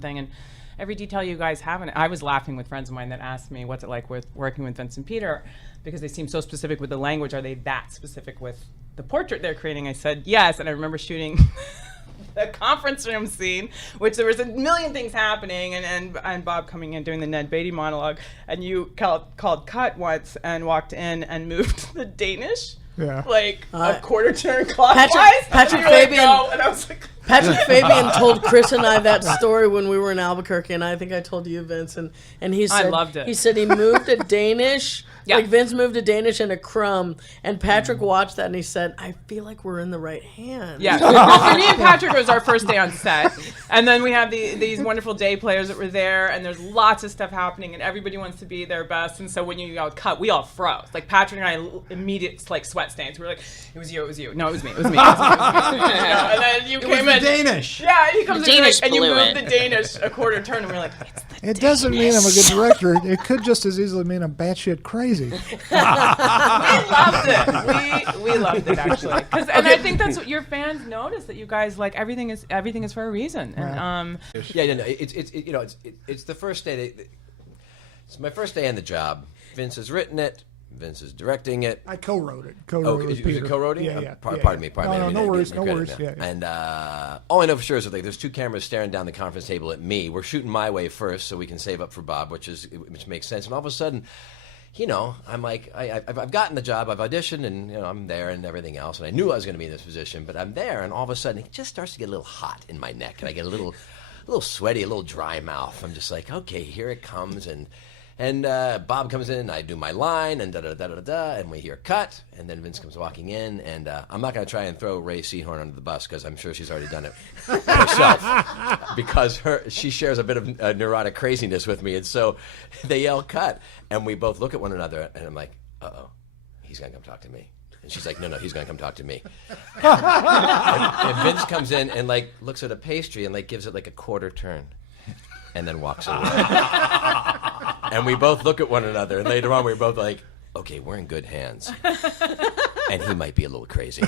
thing. And every detail you guys have in it. I was laughing with friends of mine that asked me, what's it like with working with Vince and Peter? Because they seem so specific with the language. Are they that specific with the portrait they're creating? I said, yes. And I remember shooting the conference room scene, which there was a million things happening, and Bob coming in doing the Ned Beatty monologue, and you called cut once and walked in and moved the Danish like a quarter turn clockwise. Patrick Fabian, and I was like, Patrick Fabian told Chris and I that story when we were in Albuquerque, and I think I told you, Vince, and he said, I loved it. He said he moved a Danish, like Vince moved a Danish and a crumb, and Patrick watched that and he said, I feel like we're in the right hands. Yeah, for me and Patrick, it was our first day on set, and then we have these wonderful day players that were there, and there's lots of stuff happening, and everybody wants to be their best, and so when you got cut, we all froze. Like Patrick and I, immediate like sweat stains. We were like, it was you. No, it was me. And then you came in. Danish. Yeah, he comes in Danish and you blew moved it. the Danish a quarter turn, and we're like, it's the It doesn't mean I'm a good director. It could just as easily mean I'm batshit crazy. We loved it. We loved it actually, and I think that's what your fans notice, that you guys like everything is for a reason. And it's the first day. It's my first day on the job. Vince has written it. Vince is directing it. I co-wrote it. Was it co-wrote? Yeah. Pardon me. No worries. Yeah. And all I know for sure is that there's two cameras staring down the conference table at me. We're shooting my way first so we can save up for Bob, which makes sense. And all of a sudden, I'm like, I've gotten the job, I've auditioned, and I'm there and everything else. And I knew I was going to be in this position, but I'm there, and all of a sudden it just starts to get a little hot in my neck, and I get a little sweaty, a little dry mouth. I'm just like, okay, here it comes, and Bob comes in, and I do my line, and da-da-da-da-da, and we hear cut, and then Vince comes walking in, and I'm not going to try and throw Rhea Seehorn under the bus, because I'm sure she's already done it herself, because she shares a bit of neurotic craziness with me, and so they yell cut, and we both look at one another, and I'm like, uh-oh, he's going to come talk to me. And she's like, no, he's going to come talk to me. and Vince comes in and, like, looks at a pastry and, like, gives it, like, a quarter turn, and then walks away. And we both look at one another, and later on we're both like, okay, we're in good hands. And he might be a little crazy.